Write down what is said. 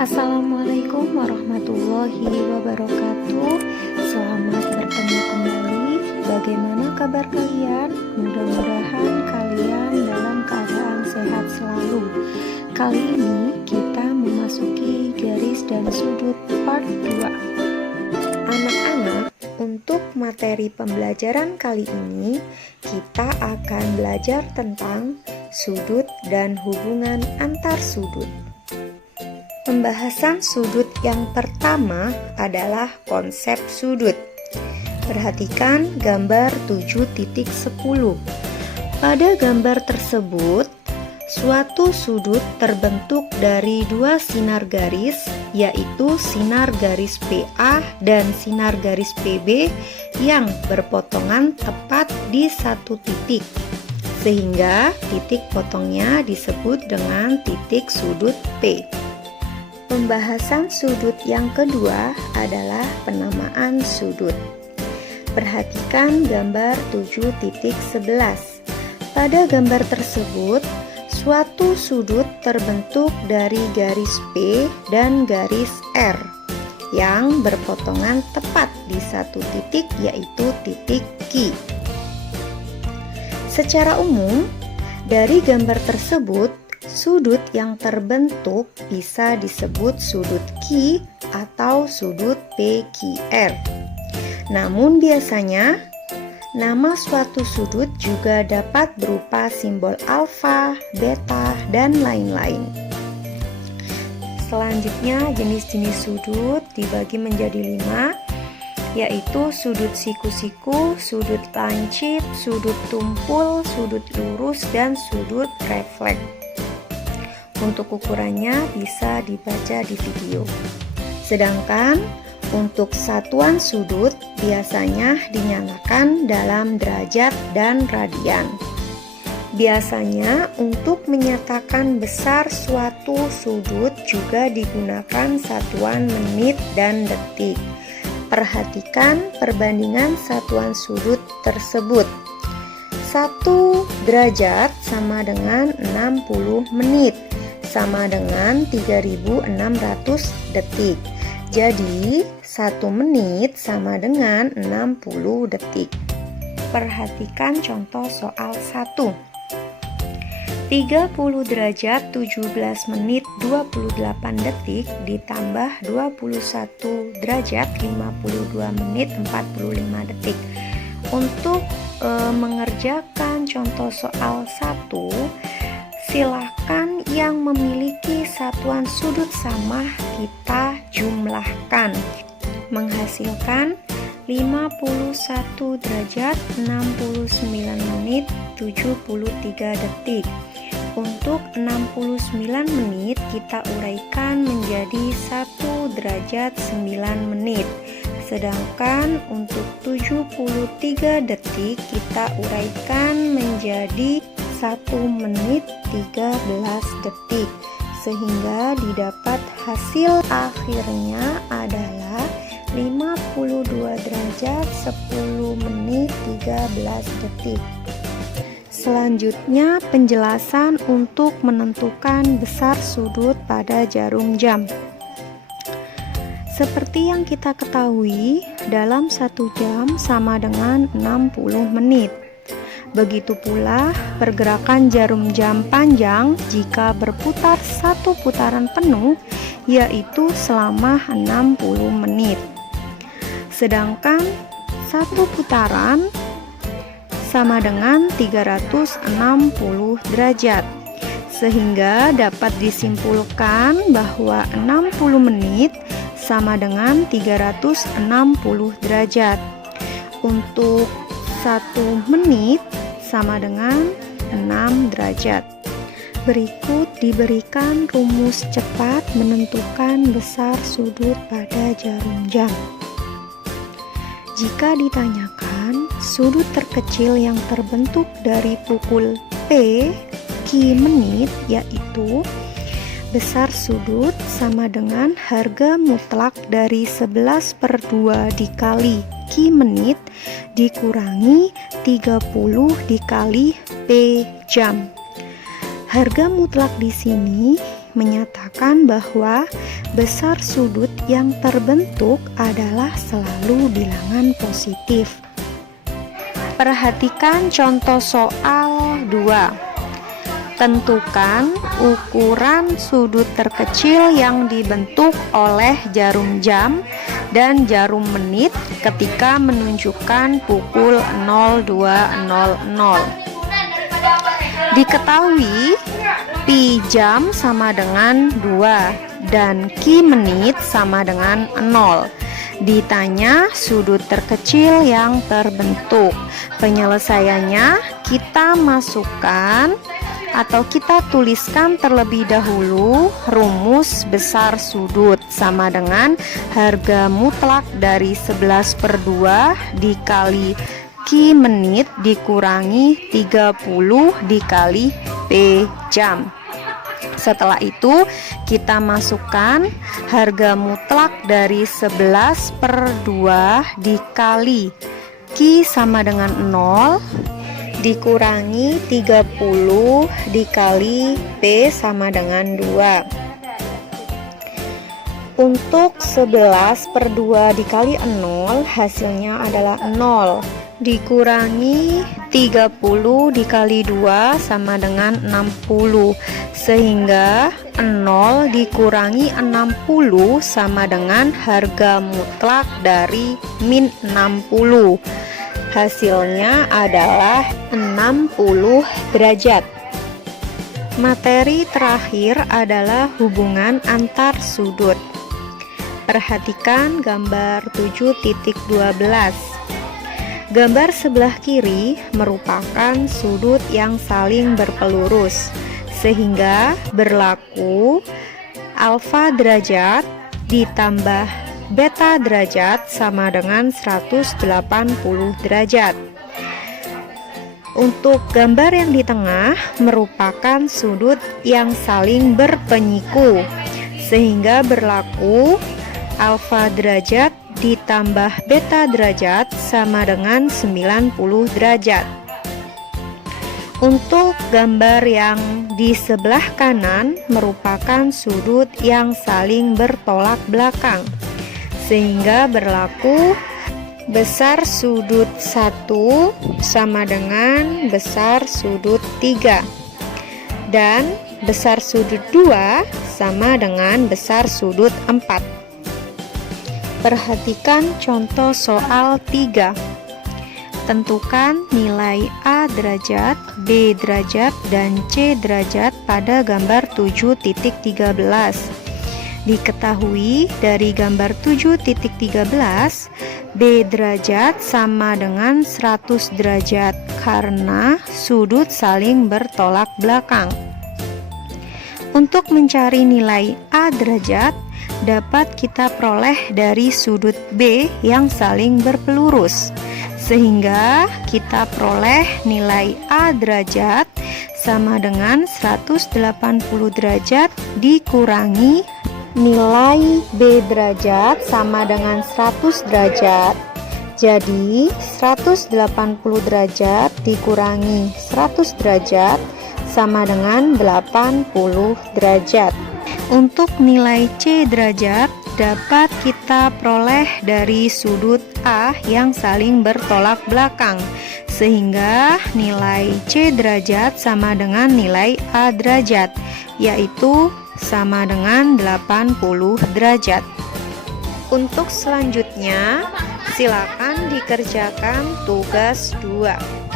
Assalamualaikum warahmatullahi wabarakatuh. Selamat bertemu kembali. Bagaimana kabar kalian? Mudah-mudahan kalian dalam keadaan sehat selalu. Kali ini kita memasuki garis dan sudut part 2. Anak-anak, untuk materi pembelajaran kali ini kita akan belajar tentang sudut dan hubungan antar sudut. Pembahasan sudut yang pertama adalah konsep sudut. Perhatikan gambar 7.10. Pada gambar tersebut, suatu sudut terbentuk dari dua sinar garis, yaitu sinar garis PA dan sinar garis PB yang berpotongan tepat di satu titik, sehingga titik potongnya disebut dengan titik sudut P. Pembahasan sudut yang kedua adalah penamaan sudut. Perhatikan gambar 7.11. Pada gambar tersebut, suatu sudut terbentuk dari garis P dan garis R yang berpotongan tepat di satu titik, yaitu titik Q. Secara umum, dari gambar tersebut, sudut yang terbentuk bisa disebut sudut Q atau sudut PQR. Namun biasanya, nama suatu sudut juga dapat berupa simbol alfa, beta, dan lain-lain. Selanjutnya, jenis-jenis sudut dibagi menjadi 5, yaitu sudut siku-siku, sudut lancip, sudut tumpul, sudut lurus, dan sudut refleks. Untuk ukurannya bisa dibaca di video. Sedangkan untuk satuan sudut biasanya dinyatakan dalam derajat dan radian. Biasanya untuk menyatakan besar suatu sudut juga digunakan satuan menit dan detik. Perhatikan perbandingan satuan sudut tersebut. 1 derajat sama dengan 60 menit, sama dengan 3600 detik. Jadi 1 menit sama dengan 60 detik. Perhatikan contoh soal 1. 30 derajat 17 menit 28 detik ditambah 21 derajat 52 menit 45 detik. Untuk mengerjakan contoh soal 1, silakan yang memiliki satuan sudut sama kita jumlahkan. Menghasilkan 51 derajat 69 menit 73 detik. Untuk 69 menit kita uraikan menjadi 1 derajat 9 menit. Sedangkan untuk 73 detik kita uraikan menjadi 1 menit 13 detik, sehingga didapat hasil akhirnya adalah 52 derajat 10 menit 13 detik. Selanjutnya penjelasan untuk menentukan besar sudut pada jarum jam. Seperti yang kita ketahui, dalam 1 jam sama dengan 60 menit. Begitu pula pergerakan jarum jam panjang jika berputar 1 putaran penuh, yaitu selama 60 menit. Sedangkan 1 putaran sama dengan 360 derajat. Sehingga dapat disimpulkan bahwa 60 menit sama dengan 360 derajat. Untuk 1 menit sama dengan 6 derajat. Berikut diberikan rumus cepat menentukan besar sudut pada jarum jam. Jika ditanyakan sudut terkecil yang terbentuk dari pukul P Q menit, yaitu besar sudut sama dengan harga mutlak dari 11/2 dikali Q menit dikurangi 30 dikali P jam. Harga mutlak di sini menyatakan bahwa besar sudut yang terbentuk adalah selalu bilangan positif. Perhatikan contoh soal 2. Tentukan ukuran sudut terkecil yang dibentuk oleh jarum jam dan jarum menit ketika menunjukkan pukul 02.00. Diketahui pi jam sama dengan 2 dan ki menit sama dengan 0. Ditanya sudut terkecil yang terbentuk. Penyelesaiannya kita masukkan atau kita tuliskan terlebih dahulu rumus besar sudut sama dengan harga mutlak dari 11/2 dikali ki menit dikurangi 30 dikali p jam. Setelah itu kita masukkan harga mutlak dari 11/2 dikali ki sama dengan 0 dikurangi 30 dikali P sama dengan 2. Untuk 11/2 dikali 0 hasilnya adalah 0. Dikurangi 30 dikali 2 sama dengan 60. Sehingga 0 dikurangi 60 sama dengan harga mutlak dari min 60. Hasilnya adalah 60 derajat. Materi terakhir adalah hubungan antar sudut. Perhatikan gambar 7.12. Gambar sebelah kiri merupakan sudut yang saling berpelurus, sehingga berlaku alfa derajat ditambah beta derajat sama dengan 180 derajat. Untuk gambar yang di tengah merupakan sudut yang saling berpenyiku, sehingga berlaku alfa derajat ditambah beta derajat sama dengan 90 derajat. Untuk gambar yang di sebelah kanan merupakan sudut yang saling bertolak belakang, sehingga berlaku besar sudut 1 sama dengan besar sudut 3 dan besar sudut 2 sama dengan besar sudut 4. Perhatikan contoh soal 3. Tentukan nilai A derajat, B derajat, dan C derajat pada gambar 7.13. Diketahui dari gambar 7.13 B derajat sama dengan 100 derajat karena sudut saling bertolak belakang. Untuk mencari nilai A derajat dapat kita peroleh dari sudut B yang saling berpelurus, sehingga kita peroleh nilai A derajat sama dengan 180 derajat dikurangi nilai B derajat sama dengan 100 derajat. Jadi 180 derajat dikurangi 100 derajat sama dengan 80 derajat. Untuk nilai C derajat dapat kita peroleh dari sudut A yang saling bertolak belakang, sehingga nilai C derajat sama dengan nilai A derajat, yaitu sama dengan 80 derajat. Untuk selanjutnya, silakan dikerjakan tugas 2.